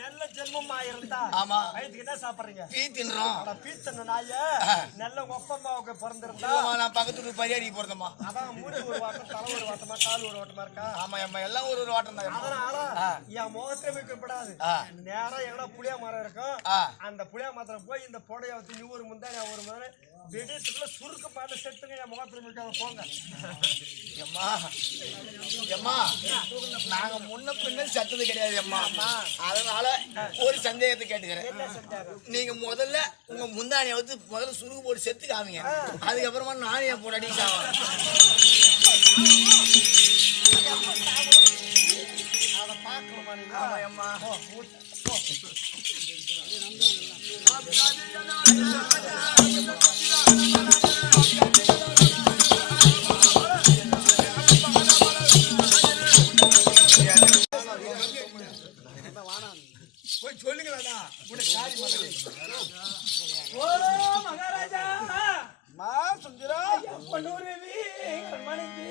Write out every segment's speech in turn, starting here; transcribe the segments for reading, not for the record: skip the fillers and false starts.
நல்ல ஜென்மமா இருந்தா ஆமா வயித்துக்கு என்ன சாப்பிடுறீங்க? பீ தின்றோம். அட பீ தின்ன நாய நல்ல ஒப்பம்மாவுக்கு பிறந்திருந்தா நான் பக்கத்து வீட்டு பரியாடி போறதம்மா. அதான் மூச்சு ஒரு வாட்டம், தலை ஒரு வாட்டமா, கால் ஒரு வாட்டமா இருக்கா? ஆமா அம்மா எல்லாம் ஒரு வாட்டம் தான். அதனால என் முகத்தை வைக்கப்படாது. நேரம் எங்கன்னா புளியா மரம் இருக்கும். அந்த புளியா மரத்துல போய் இந்த புடைய வச்சு நீ ஒரு முந்தானி ஒரு முந்தானி வெடியத்துக்குள்ள சுருக்க பாட்டு செத்துங்க என் முகத்துல வைக்காத போங்க. எம்மா எம்மா நாங்க முன்ன பின்ன சத்தது கிடையாது அம்மா. அதனால ஒரு சந்தேகத்தை கேட்டுக்கிறேன். நீங்க முதல்ல உங்க முந்தானியை வந்து முதல்ல சுருக்கு போட்டு செத்து காமிங்க. அதுக்கப்புறமா நானே போட்டு அடிச்சாங்க. அதை பார்க்கணுமா நீங்க? ஆமா அம்மா போய் சொல்லுங்களா மகாராஜா மா சுந்தரா பொன்னூரவி கண்மணிக்கு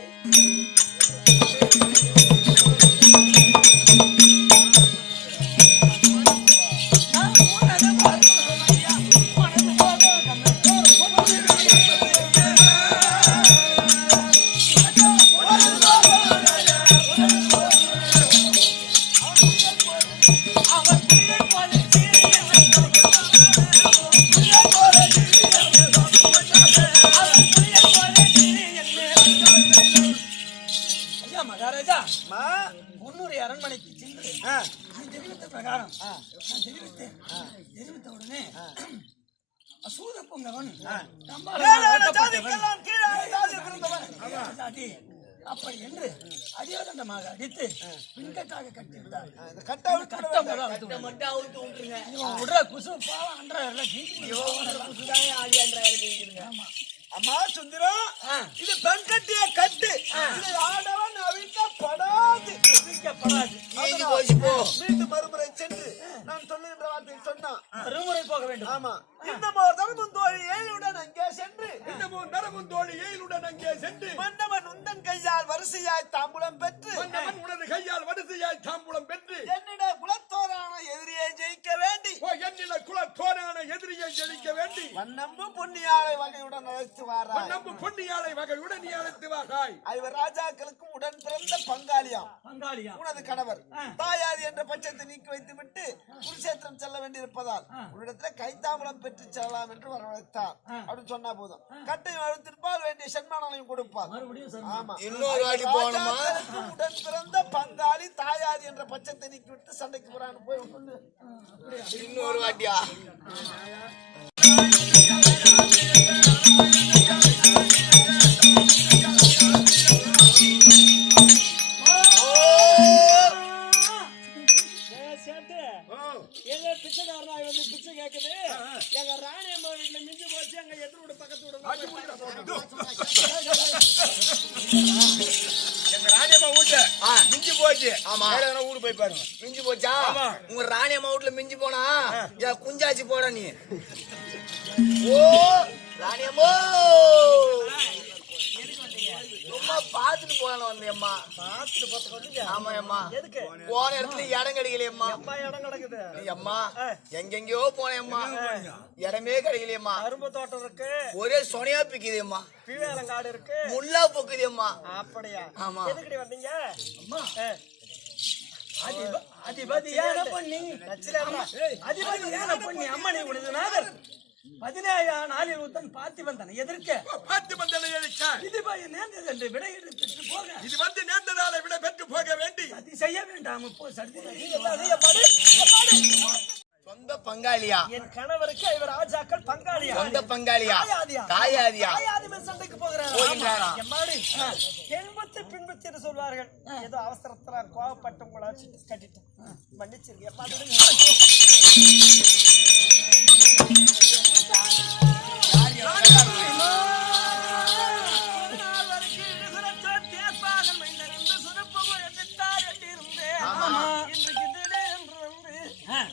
அரண்மனைக்கு சென்று தெரிவித்த பிரகாரம் தெரிவித்த உடனே சூத பொங்கவன் அப்படி என்று அடியோதண்டமாக அடித்து பின்கட்டாக கட்டிவிட்டார். அம்மா சுந்தரம் இது பெண்கட்டிய கட்டு ஆடவன் அவிழ்க்கப்படாது மீண்டும் மறுமுறை சென்று நான் சொல்லுகின்ற வார்த்தையை சொன்னான் மறுமுறை போக வேண்டும். ஆமா இன்னமும் தரமும் தோழி ஏழுடன் அங்கே சென்று இன்னமும் தரமும் தோழி ஏழுடன் அங்கே சென்று மன்னவன் உந்தன் கையால் வரிசையாய் தாம்பூலம் பெற்று மன்னவன் உனது கையால் வரிசையாய் தாம்பூலம் பெற்று என்னிட குலத்தோரான எதிரியை ஜெயிக்க வேண்டி என்னிட குலத்தோரான எதிரியை ஜெயிக்க வேண்டி வண்ணம்பு பொன்னியாளை வகையுடன் அழைத்து வாராய். வண்ணம்பு பொன்னியாளை வகையுடன் நீ அழைத்து வாராய். ஐவர் ராஜாக்களுக்கும் உடன் பிறந்த பங்காளியா உனது கணவர் தாயார் என்ற பட்சத்தை நீக்கி வைத்து விட்டு குருஷேத்திரம் செல்ல வேண்டியிருப்பதால் உன்னிடத்துல கைத்தாம்பலம் பெற்று செல்லலாம் என்று வரவழைத்தார். அப்படின்னு சொன்னா போதும் கட்டையும் அழுத்திருப்பால் வேண்டிய சன்மானங்களையும் கொடுப்பார். ஆமா இன்னொரு வாட்டி போகணுமா? உடன் பிறந்த பங்காளி தாயார் என்ற பட்சத்தை நீக்கி விட்டு சண்டைக்கு போறான்னு போய் இன்னொரு வாட்டியா? பிச்சை கேக்குது எங்க ராணி அம்மா வீட்டுல மிஞ்சி போச்சு எங்க எதிரோட பக்கத்து எங்க ராணி அம்மா வீட்டுல மிஞ்சி போச்சு. ஆமா ஊரு போய் பாருங்க. மிஞ்சி போச்சா? உங்க ராணி அம்மா வீட்டுல மிஞ்சி போனா என் குஞ்சாச்சி போட நீ. ஓ ராணி அம்மா ரொம்ப பாத்துட்டு போகலாம் வந்தேம்மா. பாத்துட்டு போறதுக்கு வந்து ஆமா அம்மா எதுக்கு போன இடத்துல இடம் கிடைக்கலையம்மா. அம்மா இடம் கிடைக்குது அம்மா எங்கெங்கயோ போனேம்மா இடமே கிடைக்கலையம்மா. அரும்பு தோட்டம் இருக்கு ஒரே சொனையா பிக்குதும்மா. பீவேரங்காடு இருக்கு முள்ளா பொக்குதும்மா. அப்படியா? ஆமா எதுக்கடி வந்தீங்க? அம்மா அதிபதியான பொண்ணி அதிபதியான பொண்ணி அம்மா நீ உனது 17 நாளில் உத்தன் பார்த்திபன் தானே எதிர்க்க பார்த்திபன் தானே இது நேர்ந்தது என்று விடை பெற்று போக இது வந்து நேர்ந்ததால விட பெற்று போக வேண்டி அது செய்ய வேண்டாம். சொந்த பங்காளியா என் கணவருக்கு இவர் ராஜாக்கள் பங்காளியா சொந்த பங்காளியா தாயாதியா சண்டைக்கு போகிறாரா? பெண்புத்தி பின்புத்தி என்று சொல்வார்கள். ஏதோ அவசரத்துல கோவப்பட்டு உங்களை கட்டிட்டு மன்னிச்சிருக்கேன்.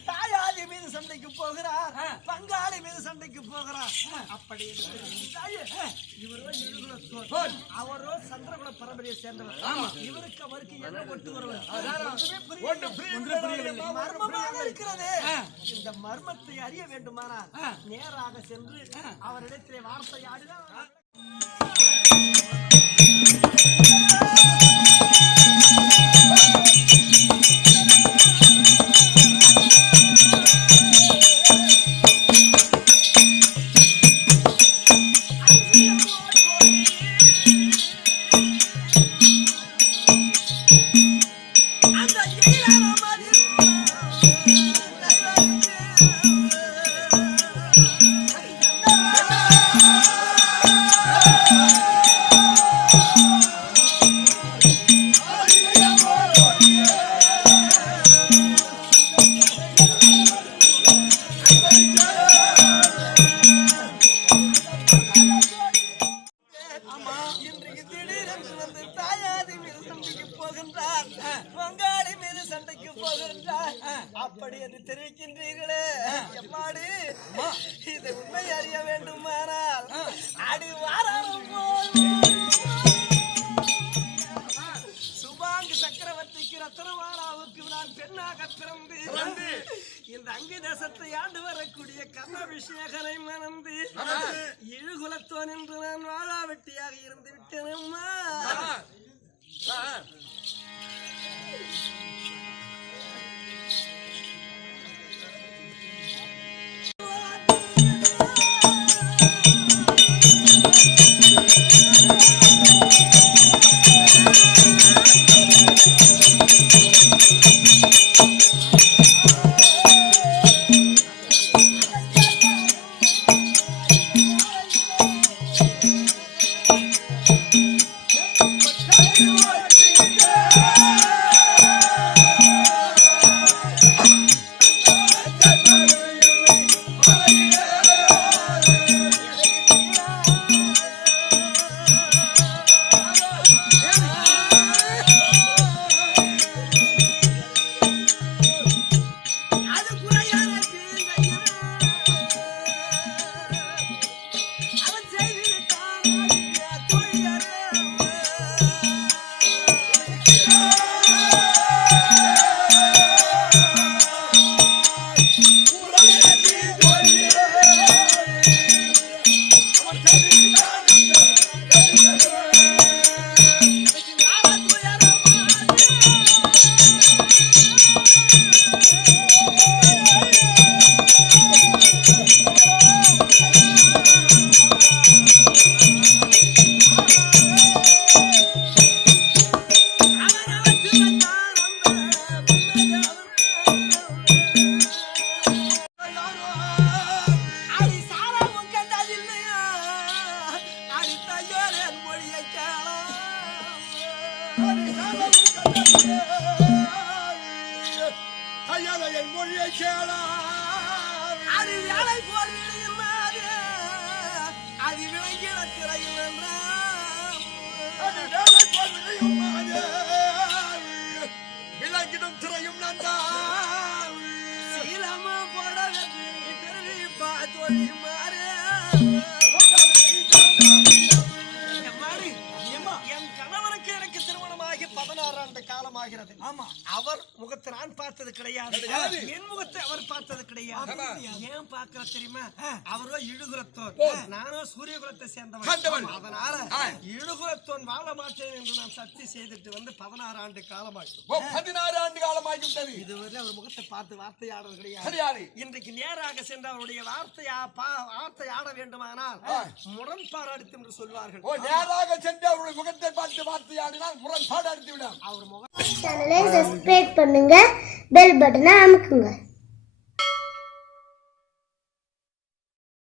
தாயாதி மீது சண்டைக்கு போகிறார், பங்காளி மீது சண்டைக்கு போகிறார். அப்படி இவரோ சேர்ந்தவர் அவரோ சந்திரகுல பரம்பரையை சேர்ந்தவர் இவருக்கு அவருக்கு என்ன ஒட்டு மர்மமாக இருக்கிறது இந்த மர்மத்தை அறிய வேண்டுமானால் நேராக சென்று அவரிடத்திலே வார்த்தையாடிதான் அப்படி என்று தெரிவிக்கின்றீர்களே எம்மாடி இதை உண்மை அறிய வேண்டுமானால் அடி வாரம் சுபாங்கு சக்கரவர்த்திக்கு ரத்தனமாலாவுக்கு நான் பெண்ணாக பிறந்து இந்த அங்கு தேசத்தை ஆண்டு வரக்கூடிய கர்ணாபிஷேகனை மணந்து இழுகுலத்தோன் என்று நான் வாழாவெட்டியாக இருந்து விட்டேனம்மா. விளங்கிடும் திரையும் நந்தா சீலமா போட தெரிவிப்பா தொழி மாறே என் கணவனுக்கு எனக்கு திருமணமாகி 16 ஆண்டு காலமாகிறது. ஆமா, அவர் முகத்தை நான் பார்த்தது கிடையாது, என் முகத்தை அவர் பார்த்தது கிடையாது. ஏன் பார்க்கிற தெரியுமா? அவரோ இழுகுலத்தோன், நானோ சூரியகுலத்தை சேர்ந்தவன். அதனால இழுகுலத்தோன் வாழ மாட்டேன் என்று நான் சத்தி செய்துட்டு வந்து 16 ஆண்டு காலமாகி 16 ஆண்டு காலமாகிவிட்டது. இதுவரை அவர் முகத்தை பார்த்து வார்த்தையாடுறது கிடையாது. இன்றைக்கு நேராக சென்று அவருடைய வார்த்தை ஆட வேண்டுமானால் முரண்பாடு அடித்து என்று சொல்வார்கள். நேராக சென்று அவருடைய முகத்தை பார்த்து வார்த்தையாடினால் முரண்பாடு அடித்து விடும். சேனலை சப்ஸ்கிரைப் பண்ணுங்க, பெல் பட்டனை அமுக்குங்க.